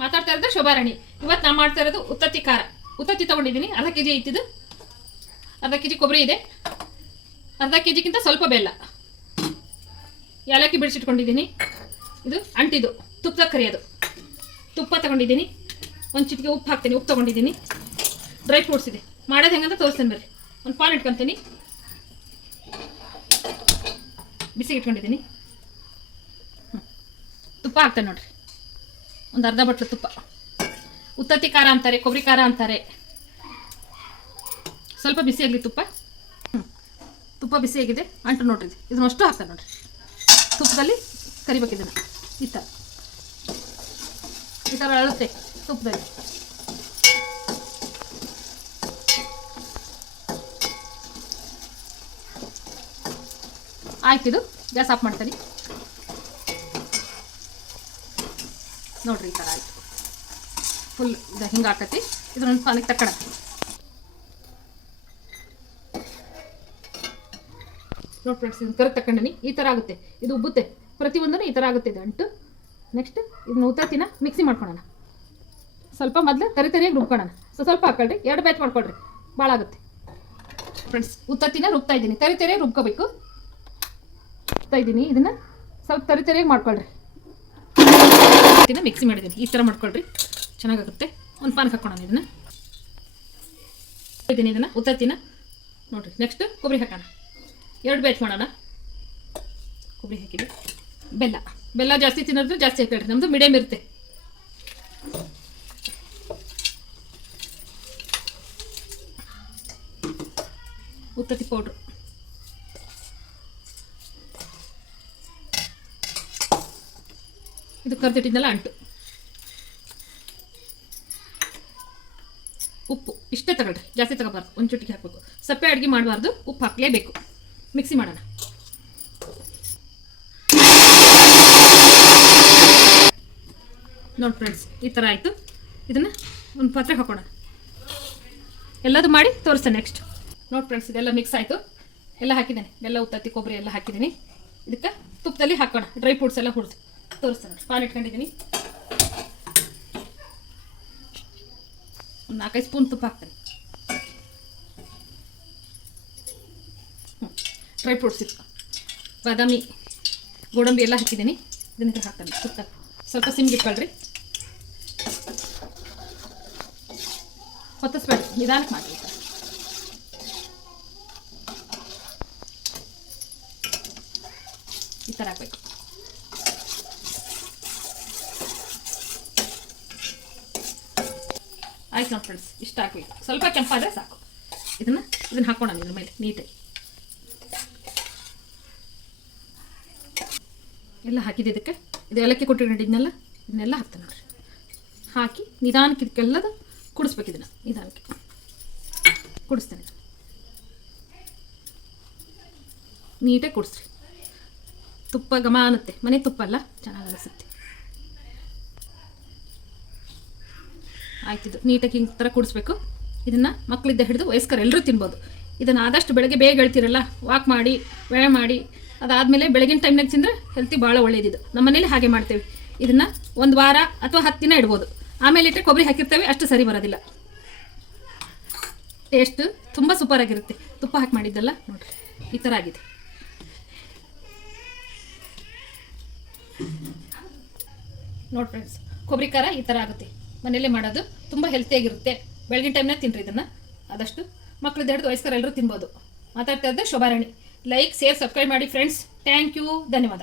ಮಾತಾಡ್ತಾ ಇರೋದು ಶೋಭಾರಾಣಿ. ಇವತ್ತು ನಾನು ಮಾಡ್ತಾ ಇರೋದು ಉತ್ತತ್ತಿ ಖಾರ. ಉತ್ತತ್ತಿ ತೊಗೊಂಡಿದ್ದೀನಿ, ಅರ್ಧ ಕೆ ಜಿ ಐತಿದು. ಅರ್ಧ ಕೆ ಜಿ ಕೊಬ್ಬರಿ ಇದೆ, ಅರ್ಧ ಕೆ ಜಿಗಿಂತ ಸ್ವಲ್ಪ ಬೆಲ್ಲ, ಏಲಕ್ಕಿ ಬಿಡಿಸಿಟ್ಕೊಂಡಿದ್ದೀನಿ. ಇದು ಅಂಟಿದು ತುಪ್ಪದ ಕರಿಯೋದು. ತುಪ್ಪ ತೊಗೊಂಡಿದ್ದೀನಿ, ಒಂದು ಚಿಟಿಕೆ ಉಪ್ಪು ಹಾಕ್ತೀನಿ. ಉಪ್ಪು ತೊಗೊಂಡಿದ್ದೀನಿ. ಡ್ರೈ ಫ್ರೂಟ್ಸ್ ಇದೆ. ಮಾಡೋದು ಹೆಂಗಂತ ತೋರಿಸ್ತೇನೆ ಬರ್ರಿ. ಒಂದು ಪಾನ್ ಇಟ್ಕೊತೀನಿ, ಬಿಸಿಗೆ ಇಟ್ಕೊಂಡಿದ್ದೀನಿ. ತುಪ್ಪ ಹಾಕ್ತೇನೆ ನೋಡ್ರಿ, ಒಂದು ಅರ್ಧ ಬಟ್ಲು ತುಪ್ಪ. ಉತ್ತತ್ತಿ ಖಾರ ಅಂತಾರೆ, ಕೊಬ್ಬರಿ ಖಾರ ಅಂತಾರೆ. ಸ್ವಲ್ಪ ಬಿಸಿಯಾಗಲಿ ತುಪ್ಪ. ತುಪ್ಪ ಬಿಸಿಯಾಗಿದೆ, ಅಂಟು ನೋಡ್ರಿ. ಇದನ್ನಷ್ಟು ಹಾಕ್ತಾರೆ ನೋಡ್ರಿ. ತುಪ್ಪದಲ್ಲಿ ಕರಿಬೇಕು ಇದನ್ನು. ಈ ಥರ ಅಳುತ್ತೆ ತುಪ್ಪದಲ್ಲಿ. ಆಯ್ತಿದು, ಗ್ಯಾಸ್ ಆಫ್ ಮಾಡ್ತೀನಿ ನೋಡ್ರಿ. ಈ ಥರ ಆಯಿತು. ಫುಲ್ ಇದು ಹಿಂಗೆ ಹಾಕತಿ. ಇದನ್ನೊಂದು ಪಾನಿಗೆ ತಕ್ಕಡ. ನೋಡಿ ಫ್ರೆಂಡ್ಸ್, ಇದನ್ನು ಕರೆಕ್ಟ್ ತಗೊಂಡಿನಿ. ಈ ಥರ ಆಗುತ್ತೆ, ಇದು ಉಬ್ಬುತ್ತೆ. ಪ್ರತಿಯೊಂದೂ ಈ ಥರ ಆಗುತ್ತೆ ಇದು ಅಂಟು. ನೆಕ್ಸ್ಟ್ ಇದನ್ನ ಉತ್ತತ್ತಿನ ಮಿಕ್ಸಿ ಮಾಡ್ಕೊಳ್ಳೋಣ. ಸ್ವಲ್ಪ ಮೊದಲು ತರಿಯಾಗಿ ರುಬ್ಕೊಳ್ಳೋಣ. ಸ್ವಲ್ಪ ಹಾಕೊಳ್ರಿ, 2 ಬ್ಯಾಚ್ ಮಾಡ್ಕೊಳ್ರಿ, ಭಾಳ ಆಗುತ್ತೆ ಫ್ರೆಂಡ್ಸ್. ಉತ್ತತ್ತಿನ ರುಬ್ತಾ ಇದ್ದೀನಿ, ತರಿಯಾಗಿ ರುಬ್ಕೋಬೇಕು. ರುಬ್ತಾ ಇದ್ದೀನಿ. ಇದನ್ನು ಸ್ವಲ್ಪ ತರಿಯಾಗಿ ಮಾಡ್ಕೊಳ್ರಿ. ಇದನ್ನು ಮಿಕ್ಸಿ ಮಾಡಿದ್ದೀನಿ, ಈ ಥರ ಮಾಡ್ಕೊಳ್ರಿ, ಚೆನ್ನಾಗಾಗುತ್ತೆ. ಒಂದು ಪಾನ್ಗೆ ಹಾಕೋಣ ಇದನ್ನು. ಇದನ್ನು ಉತ್ತತ್ತಿನ ನೋಡಿರಿ. ನೆಕ್ಸ್ಟ್ ಕೊಬ್ಬರಿ ಹಾಕೋಣ, 2 ಬ್ಯಾಚ್ ಮಾಡೋಣ. ಕೊಬ್ಬರಿ ಹಾಕಿದೆ. ಬೆಲ್ಲ ಜಾಸ್ತಿ ತಿನ್ನೋದ್ರೆ ಜಾಸ್ತಿ ಹಾಕೊಳ್ರಿ, ನಮ್ಮದು ಮೀಡಿಯಮ್ ಇರುತ್ತೆ. ಉತ್ತತ್ತಿ ಪೌಡ್ರು, ಇದು ಕರ್ದಿಟ್ಟಿದ್ದೆಲ್ಲ ಅಂಟು. ಉಪ್ಪು ಇಷ್ಟೇ ತಗೊಳ್ರಿ, ಜಾಸ್ತಿ ತಗೋಬಾರ್ದು. ಒಂದು ಚುಟಿಗೆ ಹಾಕಬೇಕು. ಸಪ್ಪೆ ಅಡುಗೆ ಮಾಡಬಾರ್ದು, ಉಪ್ಪು ಹಾಕಲೇಬೇಕು. ಮಿಕ್ಸಿ ಮಾಡೋಣ. ನೋಡಿ ಫ್ರೆಂಡ್ಸ್, ಈ ಥರ ಆಯಿತು. ಇದನ್ನು ಒಂದು ಪಾತ್ರೆಗೆ ಹಾಕೋಣ. ಎಲ್ಲದು ಮಾಡಿ ತೋರಿಸ್ತೇನೆ ನೆಕ್ಸ್ಟ್. ನೋಡಿ ಫ್ರೆಂಡ್ಸ್, ಇದೆಲ್ಲ ಮಿಕ್ಸ್ ಆಯಿತು. ಎಲ್ಲ ಹಾಕಿದ್ದೇನೆ, ಬೆಲ್ಲ, ಉತ್ತತ್ತಿ, ಕೊಬ್ಬರಿ ಎಲ್ಲ ಹಾಕಿದ್ದೀನಿ. ಇದಕ್ಕೆ ತುಪ್ಪದಲ್ಲಿ ಹಾಕೋಣ. ಡ್ರೈ ಫ್ರೂಟ್ಸ್ ಎಲ್ಲ ಹುರಿದು ತೋರಿಸ್ತೇನೆ ನೋಡಿ. ಪಾನ್ ಇಟ್ಕೊಂಡಿದ್ದೀನಿ. ಒಂದು 4-5 ಸ್ಪೂನ್ ತುಪ್ಪ ಹಾಕ್ತೇನೆ. ಡ್ರೈ ಫ್ರೂಟ್ಸ್ ಇತ್ತು, ಬಾದಾಮಿ, ಗೋಡಂಬಿ ಎಲ್ಲ ಹಾಕಿದ್ದೀನಿ. ಇದನ್ನ ಹಾಕ್ತೇನೆ. ತುಪ್ಪ ಸ್ವಲ್ಪ ಸಿಮ್ಗೆ ಇಟ್ಕೊಳ್ರಿ. ಹೊತ್ತಿಸ್ಬೇಡಿ, ನಿಧಾನಕ್ಕೆ ಮಾಡಿ. ಈ ಥರ ಹಾಕಬೇಕು. ಆಯ್ತು ನೋಡಿ ಫ್ರೆಂಡ್ಸ್, ಇಷ್ಟ ಹಾಕಬೇಕು. ಸ್ವಲ್ಪ ಕೆಂಪಾದರೆ ಸಾಕು. ಇದನ್ನು ಹಾಕೋಣ ಇದ್ರ ಮೇಲೆ ನೀಟಾಗಿ. ಎಲ್ಲ ಹಾಕಿದೆ. ಇದಕ್ಕೆ ಇದು ಏಲಕ್ಕಿ ಕೊಟ್ಟಿದ್ದನ್ನೆಲ್ಲ ಇದನ್ನೆಲ್ಲ ಹಾಕ್ತೇನೆ ನೋಡ್ರಿ. ಹಾಕಿ ನಿಧಾನಕ್ಕೆ ಇದಕ್ಕೆಲ್ಲದ ಕುಡಿಸ್ಬೇಕು. ಇದನ್ನು ನಿಧಾನಕ್ಕೆ ಕುಡಿಸ್ತೇನೆ. ನೀಟಾಗಿ ಕುಡಿಸ್ರಿ. ತುಪ್ಪ ಘಮ ಅನ್ನುತ್ತೆ, ಮನೆ ತುಪ್ಪ ಅಲ್ಲ, ಚೆನ್ನಾಗಿ ಅನಿಸುತ್ತೆ. ಆಯ್ತಿದ್ದು ನೀಟಾಗಿ ಹಿಂಗೆ ಥರ ಕುಡಿಸ್ಬೇಕು. ಇದನ್ನು ಮಕ್ಕಳಿದ್ದ ಹಿಡಿದು ವಯಸ್ಕರು ಎಲ್ಲರೂ ತಿನ್ಬೋದು. ಇದನ್ನು ಆದಷ್ಟು ಬೆಳಗ್ಗೆ ಬೇಗ ಹೇಳ್ತಿರಲ್ಲ, ವಾಕ್ ಮಾಡಿ, ವ್ಯಾಯಾಮ ಮಾಡಿ, ಅದಾದಮೇಲೆ ಬೆಳಗಿನ ಟೈಮ್ನಾಗ ತಿಂದರೆ ಹೆಲ್ತಿ ಭಾಳ ಒಳ್ಳೆಯದಿದ್ದು. ನಮ್ಮ ಮನೇಲಿ ಹಾಗೆ ಮಾಡ್ತೇವೆ. ಇದನ್ನು 1 ವಾರ ಅಥವಾ 10 ದಿನ ಇಡ್ಬೋದು. ಆಮೇಲೆ ಇಟ್ಟರೆ ಕೊಬ್ಬರಿ ಹಾಕಿರ್ತೇವೆ, ಅಷ್ಟು ಸರಿ ಬರೋದಿಲ್ಲ. ಟೇಸ್ಟ್ ತುಂಬ ಸೂಪರಾಗಿರುತ್ತೆ. ತುಪ್ಪ ಹಾಕಿ ಮಾಡಿದ್ದಲ್ಲ ನೋಡಿರಿ, ಈ ಥರ ಆಗಿದೆ. ನೋಡಿ ಫ್ರೆಂಡ್ಸ್, ಕೊಬ್ಬರಿ ಖಾರ ಈ ಥರ ಆಗುತ್ತೆ. ಮನೆಯಲ್ಲೇ ಮಾಡೋದು, ತುಂಬ ಹೆಲ್ತಿಯಾಗಿರುತ್ತೆ. ಬೆಳಗಿನ ಟೈಮ್ನಾಗ ತಿನ್ನಿರಿ ಇದನ್ನು. ಆದಷ್ಟು ಮಕ್ಕಳಿದ್ದ ಹಿಡಿದು ವಯಸ್ಕರು ಎಲ್ಲರೂ ತಿನ್ಬೋದು. ಮಾತಾಡ್ತಾ ಇದ್ದೆ ಶೋಭಾರಾಣಿ. ಲೈಕ್, ಶೇರ್, ಸಬ್ಸ್ಕ್ರೈಬ್ ಮಾಡಿ ಫ್ರೆಂಡ್ಸ್. ಥ್ಯಾಂಕ್ ಯು, ಧನ್ಯವಾದ.